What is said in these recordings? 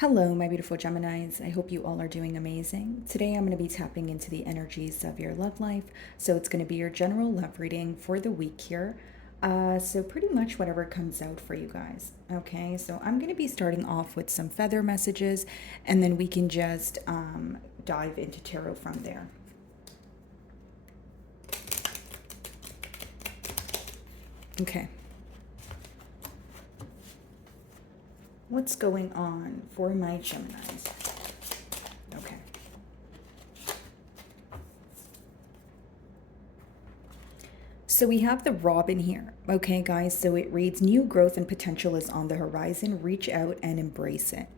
Hello, my beautiful Geminis. I hope you all are doing amazing. Today I'm going to be tapping into the energies of your love life. So it's going to be your general love reading for the week here. So pretty much whatever comes out for you guys. Okay, so I'm going to be starting off with some feather messages and then we can just dive into tarot from there. Okay. What's going on for my Geminis? Okay. So we have the robin here. Okay, guys, so it reads new growth and potential is on the horizon. Reach out and embrace it.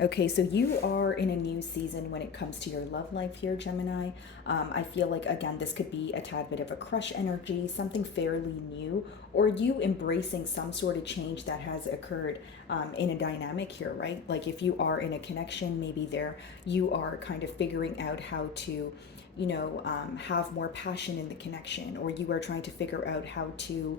Okay, so you are in a new season when it comes to your love life here, Gemini. I feel like, again, this could be a tad bit of a crush energy, something fairly new, or you embracing some sort of change that has occurred in a dynamic here, right? Like if you are in a connection, maybe there you are kind of figuring out how to have more passion in the connection, or you are trying to figure out how to,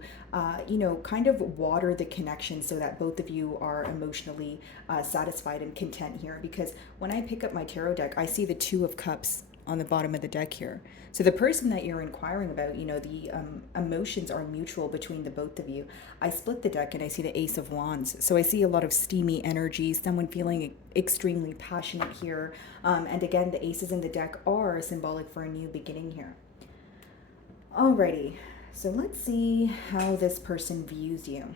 kind of water the connection so that both of you are emotionally satisfied and content here. Because when I pick up my tarot deck, I see the Two of Cups on the bottom of the deck here. So the person that you're inquiring about, the emotions are mutual between the both of you. I split the deck and I see the Ace of Wands. So I see a lot of steamy energy, someone feeling extremely passionate here. And again, the aces in the deck are symbolic for a new beginning here. Alrighty, so let's see how this person views you.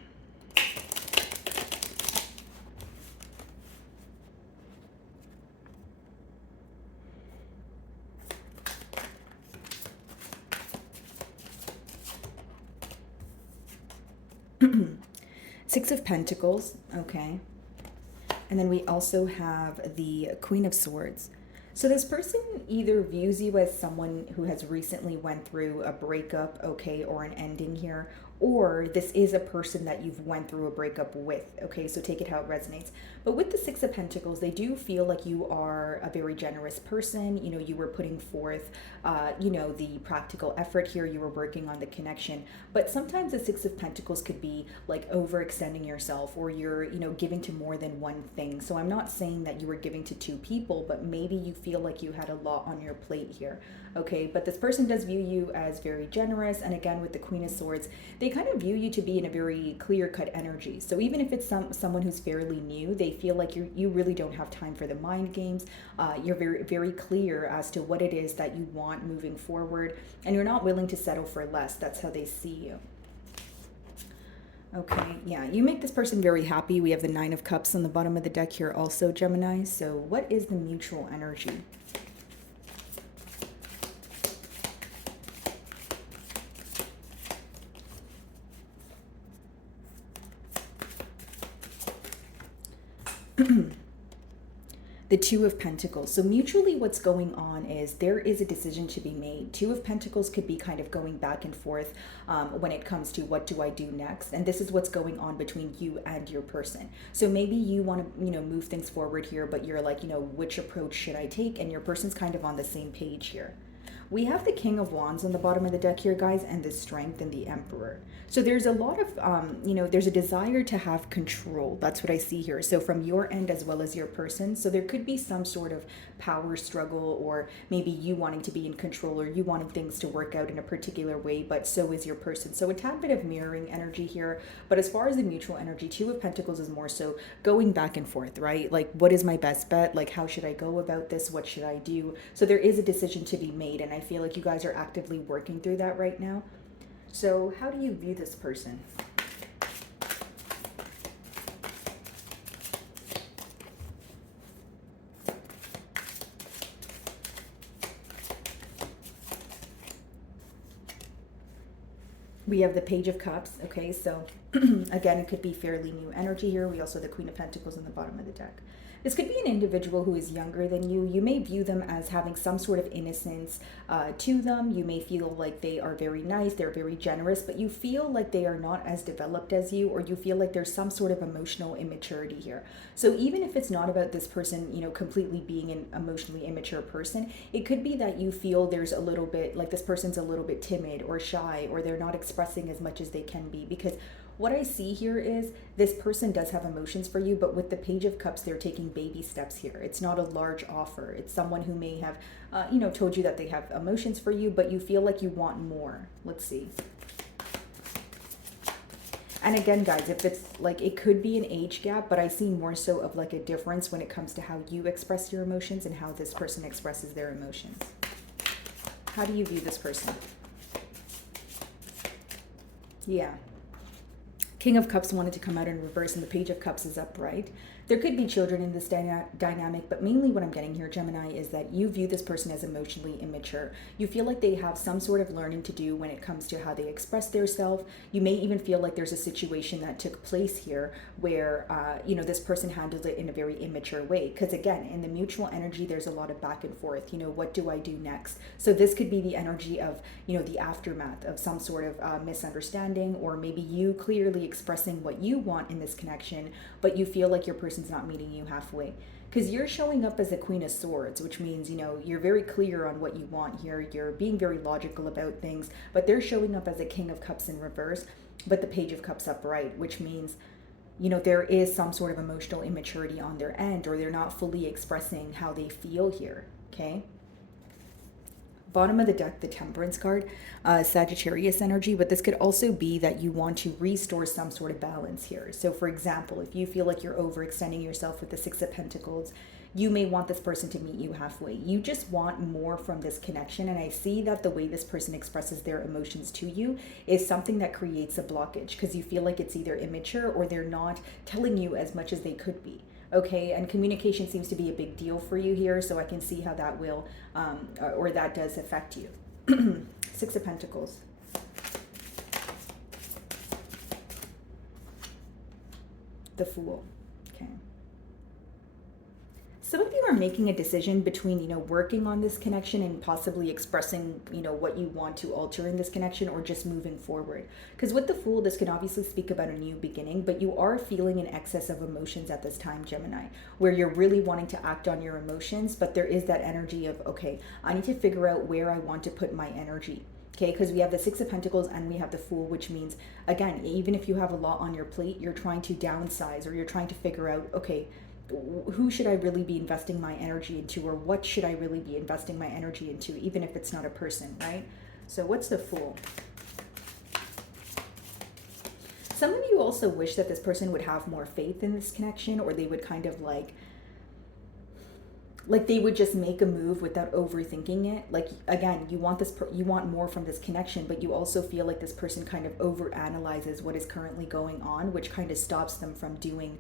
Six of Pentacles, okay. And then we also have the Queen of Swords. So this person either views you as someone who has recently went through a breakup, okay, or an ending here, or this is a person that you've went through a breakup with, okay, so take it how it resonates. But with the Six of Pentacles, they do feel like you are a very generous person. You were putting forth, the practical effort here. You were working on the connection. But sometimes the Six of Pentacles could be like overextending yourself, or you're, giving to more than one thing. So I'm not saying that you were giving to two people, but maybe you feel like you had a lot on your plate here, okay? But this person does view you as very generous. And again, with the Queen of Swords, they kind of view you to be in a very clear-cut energy. So even if it's someone who's fairly new, they feel like you really don't have time for the mind games. You're very, very clear as to what it is that you want moving forward, and you're not willing to settle for less. That's how they see you. Okay, yeah, you make this person very happy. We have the Nine of Cups on the bottom of the deck here also, Gemini. So what is the mutual energy? The Two of Pentacles. So mutually what's going on is there is a decision to be made. Two of Pentacles could be kind of going back and forth when it comes to what do I do next. And this is what's going on between you and your person. So maybe you want to, move things forward here, but you're like, which approach should I take? And your person's kind of on the same page here. We have the King of Wands on the bottom of the deck here, guys, and the Strength and the Emperor. So there's a lot of, there's a desire to have control. That's what I see here. So from your end as well as your person. So there could be some sort of power struggle, or maybe you wanting to be in control, or you wanting things to work out in a particular way, but so is your person. So a tad bit of mirroring energy here. But as far as the mutual energy, Two of Pentacles is more so going back and forth, right? Like, what is my best bet? Like, how should I go about this? What should I do? So there is a decision to be made, and I feel like you guys are actively working through that right now. So how do you view this person? We have the Page of Cups, okay? So again, it could be fairly new energy here. We also have the Queen of Pentacles in the bottom of the deck. This could be an individual who is younger than you. You may view them as having some sort of innocence to them. You may feel like they are very nice, they're very generous, but you feel like they are not as developed as you, or you feel like there's some sort of emotional immaturity here. So even if it's not about this person, completely being an emotionally immature person, it could be that you feel there's a little bit, like this person's a little bit timid or shy, or they're not expressing as much as they can be, because What I see here is this person does have emotions for you, but with the Page of Cups, they're taking baby steps here. It's not a large offer. It's someone who may have, told you that they have emotions for you, but you feel like you want more. Let's see. And again, guys, if it's like, it could be an age gap, but I see more so of like a difference when it comes to how you express your emotions and how this person expresses their emotions. How do you view this person? Yeah. King of Cups wanted to come out in reverse and the Page of Cups is upright. There could be children in this dynamic, but mainly what I'm getting here, Gemini, is that you view this person as emotionally immature. You feel like they have some sort of learning to do when it comes to how they express themselves. You may even feel like there's a situation that took place here where, this person handled it in a very immature way. Because again, in the mutual energy, there's a lot of back and forth. What do I do next? So this could be the energy of, the aftermath of some sort of misunderstanding, or maybe you clearly expressing what you want in this connection, but you feel like your person's not meeting you halfway. Because you're showing up as a Queen of Swords, which means, you're very clear on what you want here. You're being very logical about things, but they're showing up as a King of Cups in reverse, but the Page of Cups upright, which means, there is some sort of emotional immaturity on their end, or they're not fully expressing how they feel here, okay? Bottom of the deck, the Temperance card, Sagittarius energy, but this could also be that you want to restore some sort of balance here. So for example, if you feel like you're overextending yourself with the Six of Pentacles, you may want this person to meet you halfway. You just want more from this connection. And I see that the way this person expresses their emotions to you is something that creates a blockage, because you feel like it's either immature or they're not telling you as much as they could be. Okay, and communication seems to be a big deal for you here, so I can see how that will, or that does affect you. Six of Pentacles. The Fool. Okay. Some of you are making a decision between, working on this connection and possibly expressing, what you want to alter in this connection, or just moving forward. Because with the Fool, this can obviously speak about a new beginning, but you are feeling an excess of emotions at this time, Gemini, where you're really wanting to act on your emotions, but there is that energy of, okay, I need to figure out where I want to put my energy. Okay, because we have the Six of Pentacles and we have the Fool, which means, again, even if you have a lot on your plate, you're trying to downsize, or you're trying to figure out, okay, who should I really be investing my energy into, or what should I really be investing my energy into, even if it's not a person, right? So what's the Fool? Some of you also wish that this person would have more faith in this connection, or they would kind of like they would just make a move without overthinking it. Like, again, you want you want more from this connection, but you also feel like this person kind of overanalyzes what is currently going on, which kind of stops them from doing,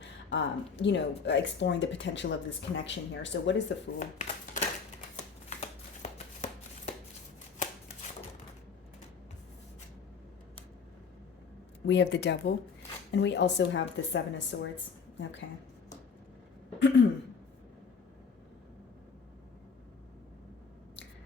exploring the potential of this connection here. So what is the Fool? We have the Devil, and we also have the Seven of Swords. Okay.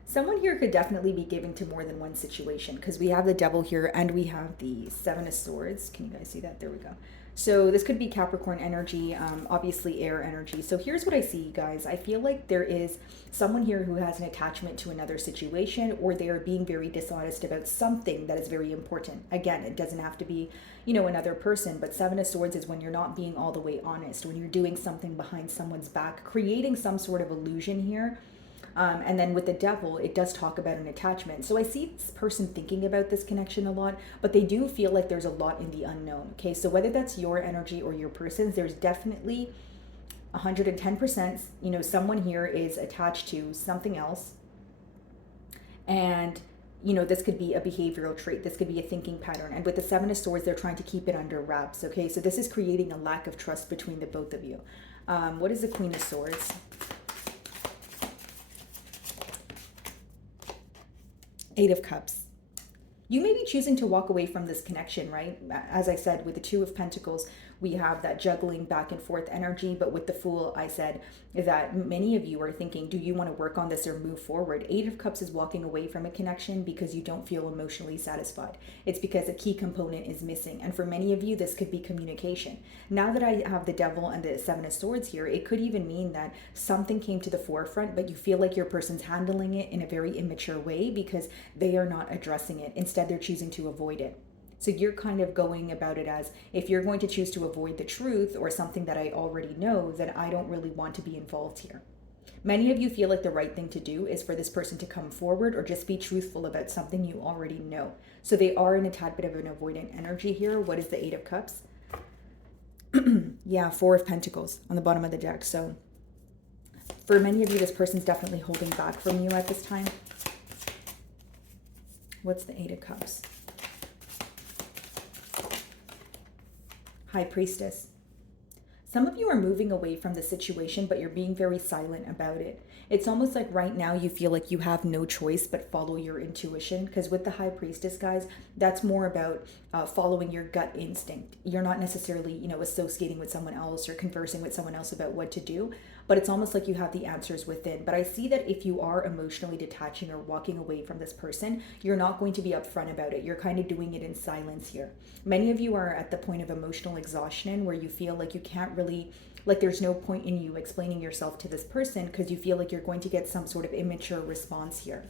Someone here could definitely be giving to more than one situation, because we have the Devil here and we have the Seven of Swords. Can you guys see that? There we go. So this could be Capricorn energy, obviously air energy. So here's what I see, guys. I feel like there is someone here who has an attachment to another situation, or they are being very dishonest about something that is very important. Again, it doesn't have to be, another person, but Seven of Swords is when you're not being all the way honest, when you're doing something behind someone's back, creating some sort of illusion here. And then with the Devil, it does talk about an attachment. So I see this person thinking about this connection a lot, but they do feel like there's a lot in the unknown. Okay, so whether that's your energy or your person's, there's definitely 110%, someone here is attached to something else. And, this could be a behavioral trait. This could be a thinking pattern. And with the Seven of Swords, they're trying to keep it under wraps. Okay, so this is creating a lack of trust between the both of you. What is the Queen of Swords? Eight of Cups. You may be choosing to walk away from this connection, right? As I said, with the Two of Pentacles, we have that juggling back and forth energy. But with the Fool, I said that many of you are thinking, do you want to work on this or move forward? Eight of Cups is walking away from a connection because you don't feel emotionally satisfied. It's because a key component is missing. And for many of you, this could be communication. Now that I have the Devil and the Seven of Swords here, it could even mean that something came to the forefront, but you feel like your person's handling it in a very immature way because they are not addressing it. Instead, they're choosing to avoid it. So you're kind of going about it as, if you're going to choose to avoid the truth or something that I already know, then I don't really want to be involved here. Many of you feel like the right thing to do is for this person to come forward or just be truthful about something you already know. So they are in a tad bit of an avoidant energy here. What is the Eight of Cups? Yeah, Four of Pentacles on the bottom of the deck. So for many of you, this person's definitely holding back from you at this time. What's the Eight of Cups? High Priestess. Some of you are moving away from the situation, but you're being very silent about it. It's almost like right now you feel like you have no choice but follow your intuition, because with the High Priestess, guys, that's more about following your gut instinct. You're not necessarily, associating with someone else or conversing with someone else about what to do, but it's almost like you have the answers within. But I see that if you are emotionally detaching or walking away from this person, you're not going to be upfront about it. You're kind of doing it in silence here. Many of you are at the point of emotional exhaustion where you feel like you can't really, like there's no point in you explaining yourself to this person because you feel like you're going to get some sort of immature response here.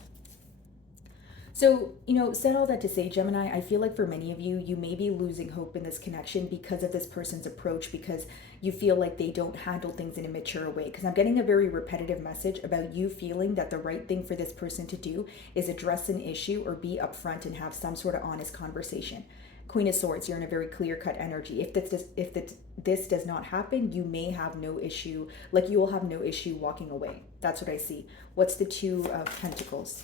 So, said all that to say, Gemini, I feel like for many of you, you may be losing hope in this connection because of this person's approach, because you feel like they don't handle things in a mature way. Because I'm getting a very repetitive message about you feeling that the right thing for this person to do is address an issue or be upfront and have some sort of honest conversation. Queen of Swords, you're in a very clear-cut energy. If this does not happen, you may have no issue, like you will have no issue walking away. That's what I see. What's the Two of Pentacles?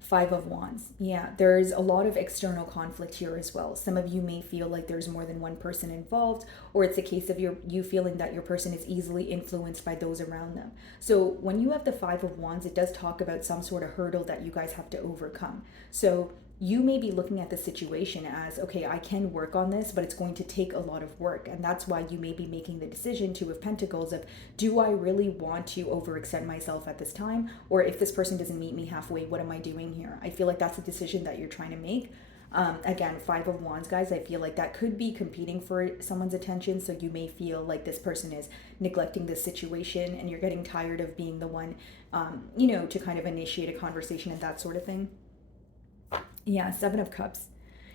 Five of Wands. Yeah, there's a lot of external conflict here as well. Some of you may feel like there's more than one person involved, or it's a case of you feeling that your person is easily influenced by those around them. So when you have the Five of Wands, it does talk about some sort of hurdle that you guys have to overcome. So you may be looking at the situation as, okay, I can work on this, but it's going to take a lot of work. And that's why you may be making the decision, Two of Pentacles, of do I really want to overextend myself at this time? Or if this person doesn't meet me halfway, what am I doing here? I feel like that's a decision that you're trying to make. Again, Five of Wands, guys, I feel like that could be competing for someone's attention. So you may feel like this person is neglecting this situation and you're getting tired of being the one, to kind of initiate a conversation and that sort of thing. Yeah, Seven of Cups.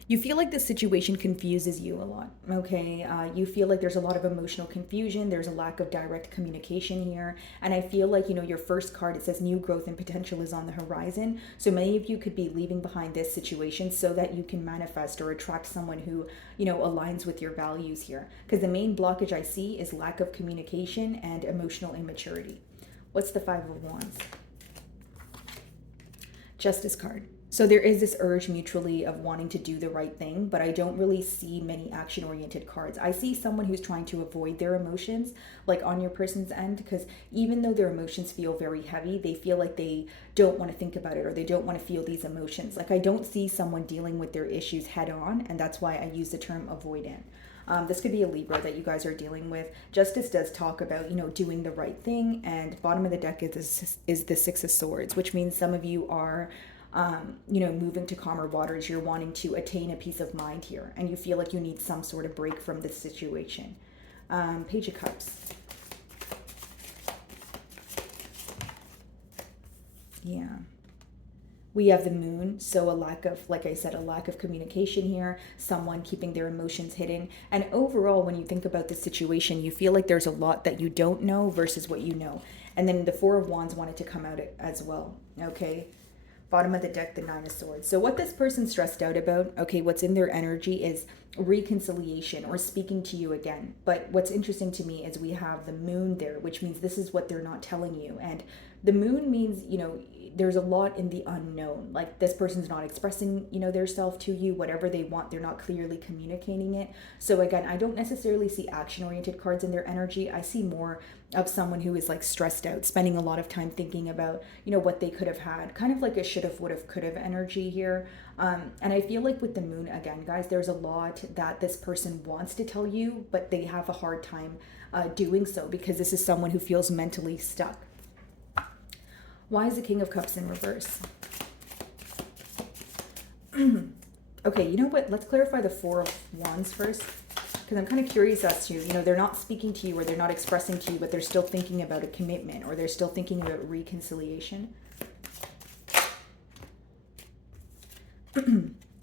You feel like this situation confuses you a lot, okay? You feel like there's a lot of emotional confusion. There's a lack of direct communication here. And I feel like, your first card, it says new growth and potential is on the horizon. So many of you could be leaving behind this situation so that you can manifest or attract someone who, aligns with your values here. Because the main blockage I see is lack of communication and emotional immaturity. What's the Five of Wands? Justice card. So there is this urge mutually of wanting to do the right thing, but I don't really see many action-oriented cards. I see someone who's trying to avoid their emotions, like on your person's end, because even though their emotions feel very heavy, they feel like they don't want to think about it or they don't want to feel these emotions. Like I don't see someone dealing with their issues head on, and that's why I use the term avoidant. This could be a Libra that you guys are dealing with. Justice does talk about, doing the right thing, and bottom of the deck is the Six of Swords, which means some of you are moving to calmer waters. You're wanting to attain a peace of mind here, and you feel like you need some sort of break from this situation. Page of Cups. Yeah. We have the Moon, so a lack of, like I said, a lack of communication here, someone keeping their emotions hidden. And overall, when you think about the situation, you feel like there's a lot that you don't know versus what you know. And then the Four of Wands wanted to come out as well, okay? Bottom of the deck, the Nine of Swords. So what this person's stressed out about, okay, what's in their energy is reconciliation or speaking to you again. But what's interesting to me is we have the Moon there, which means this is what they're not telling you. And the Moon means, there's a lot in the unknown. Like this person's not expressing, their self to you, whatever they want, they're not clearly communicating it. So again, I don't necessarily see action-oriented cards in their energy. I see more of someone who is like stressed out, spending a lot of time thinking about, what they could have had, kind of like a should have, would have, could have energy here. And I feel like with the Moon, again, guys, there's a lot that this person wants to tell you, but they have a hard time doing so because this is someone who feels mentally stuck. Why is the King of Cups in reverse? Okay, you know what? Let's clarify the Four of Wands first, because I'm kind of curious as to, they're not speaking to you or they're not expressing to you, but they're still thinking about a commitment or they're still thinking about reconciliation.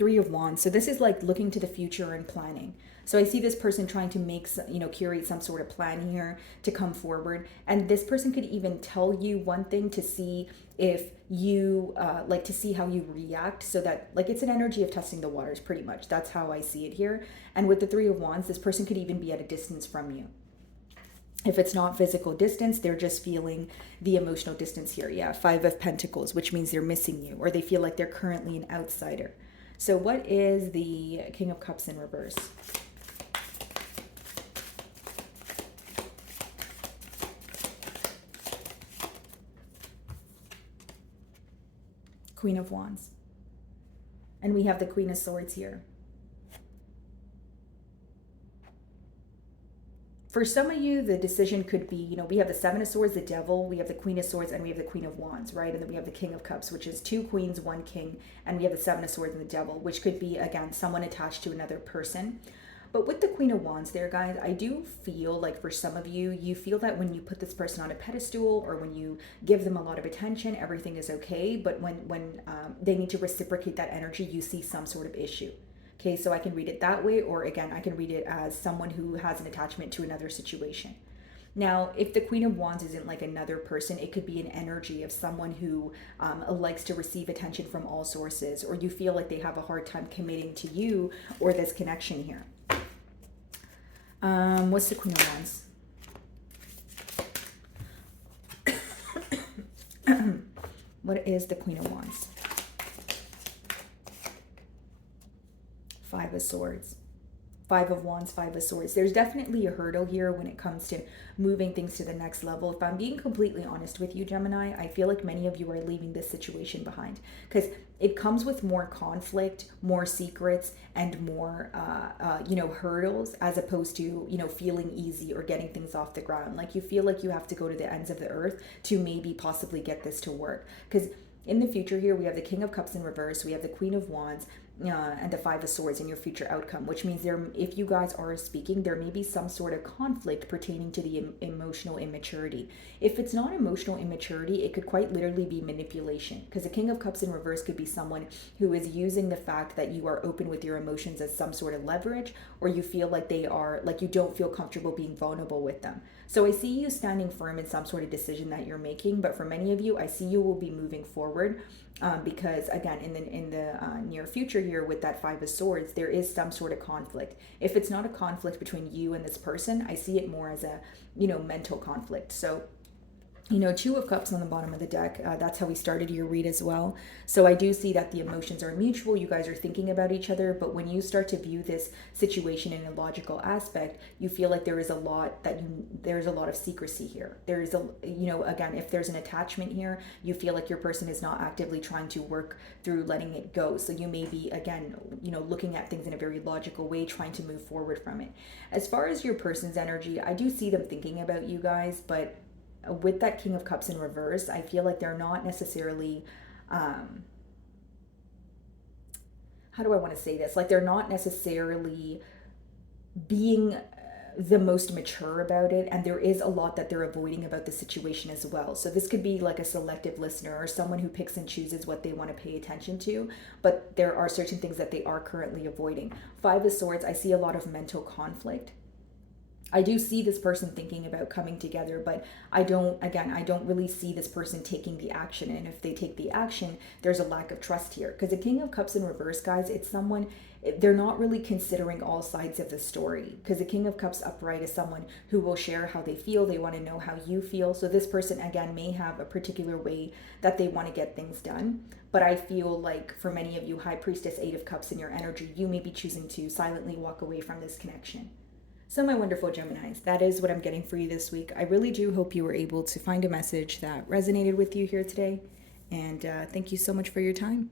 Three of Wands. So this is like looking to the future and planning. So I see this person trying to make, curate some sort of plan here to come forward. And this person could even tell you one thing to see if you, like to see how you react. So that like it's an energy of testing the waters pretty much. That's how I see it here. And with the Three of Wands, this person could even be at a distance from you. If it's not physical distance, they're just feeling the emotional distance here. Yeah, Five of Pentacles, which means they're missing you or they feel like they're currently an outsider. So what is the King of Cups in reverse? Queen of Wands. And we have the Queen of Swords here. For some of you, the decision could be, we have the Seven of Swords, the Devil, we have the Queen of Swords, and we have the Queen of Wands, right? And then we have the King of Cups, which is two queens, one king, and we have the Seven of Swords and the Devil, which could be, again, someone attached to another person. But with the Queen of Wands there, guys, I do feel like for some of you, you feel that when you put this person on a pedestal or when you give them a lot of attention, everything is okay. But when they need to reciprocate that energy, you see some sort of issue. Okay, so I can read it that way, or again, I can read it as someone who has an attachment to another situation. Now, if the Queen of Wands isn't like another person, it could be an energy of someone who likes to receive attention from all sources, or you feel like they have a hard time committing to you or this connection here. What's the Queen of Wands? What is the Queen of Wands? Five of Swords. Five of Wands, Five of Swords. There's definitely a hurdle here when it comes to moving things to the next level. If I'm being completely honest with you, Gemini, I feel like many of you are leaving this situation behind because it comes with more conflict, more secrets, and more, hurdles as opposed to, feeling easy or getting things off the ground. Like you feel like you have to go to the ends of the earth to maybe possibly get this to work. Because in the future here, we have the King of Cups in reverse, we have the Queen of Wands, and the Five of Swords in your future outcome, which means if you guys are speaking, there may be some sort of conflict pertaining to the emotional immaturity. If it's not emotional immaturity, it could quite literally be manipulation, because the King of Cups in reverse could be someone who is using the fact that you are open with your emotions as some sort of leverage, or you feel like they are, like you don't feel comfortable being vulnerable with them. So I see you standing firm in some sort of decision that you're making, but for many of you, I see you will be moving forward. Because again, in the near future here with that Five of Swords, there is some sort of conflict. If it's not a conflict between you and this person, I see it more as a, mental conflict. So, Two of Cups on the bottom of the deck. That's how we started your read as well. So I do see that the emotions are mutual. You guys are thinking about each other. But when you start to view this situation in a logical aspect, you feel like there's a lot of secrecy here. There is again, if there's an attachment here, you feel like your person is not actively trying to work through letting it go. So you may be, again, looking at things in a very logical way, trying to move forward from it. As far as your person's energy, I do see them thinking about you guys, but with that King of Cups in reverse, I feel like they're not necessarily, how do I want to say this? Like they're not necessarily being the most mature about it, and there is a lot that they're avoiding about the situation as well. So this could be like a selective listener or someone who picks and chooses what they want to pay attention to, but there are certain things that they are currently avoiding. Five of Swords, I see a lot of mental conflict. I do see this person thinking about coming together, but I don't really see this person taking the action. And if they take the action, there's a lack of trust here. Because the King of Cups in reverse, guys, it's someone, they're not really considering all sides of the story. Because the King of Cups upright is someone who will share how they feel. They want to know how you feel. So this person, again, may have a particular way that they want to get things done. But I feel like for many of you, High Priestess, Eight of Cups in your energy, you may be choosing to silently walk away from this connection. So my wonderful Geminis, that is what I'm getting for you this week. I really do hope you were able to find a message that resonated with you here today. And thank you so much for your time.